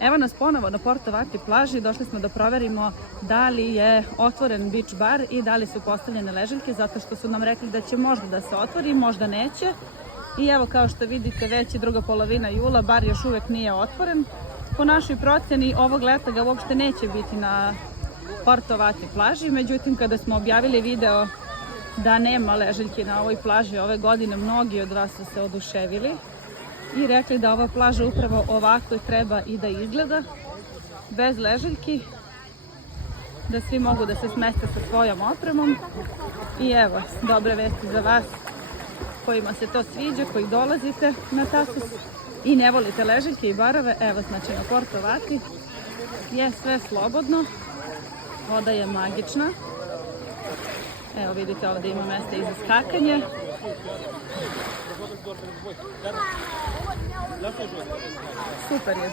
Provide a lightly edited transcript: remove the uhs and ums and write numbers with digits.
Evo nas ponovo na Porto Vathy plaži, došli smo da proverimo da li je otvoren beach bar i da li su postavljene ležaljke, zato što su nam rekli da će možda da se otvori, možda neće. I evo, kao što vidite, već je druga polovina jula, bar još uvek nije otvoren. Po našoj proceni ovog leta ga uopšte neće biti na Porto Vathy plaži, međutim kada smo objavili video da nema ležaljki na ovoj plaži ove godine, mnogi od vas su se oduševili i rekli da ova plaža upravo ovako treba i da izgleda, bez ležaljki, da svi mogu da se smeste sa svojom opremom. I evo, dobre vesti za vas kojima se to sviđa, koji dolazite na Tasos i ne volite ležaljke i barove. Evo, znači na Porto Vathy je sve slobodno, voda je magična. Evo vidite, ovdje ima mesta i za skakanje. Super je.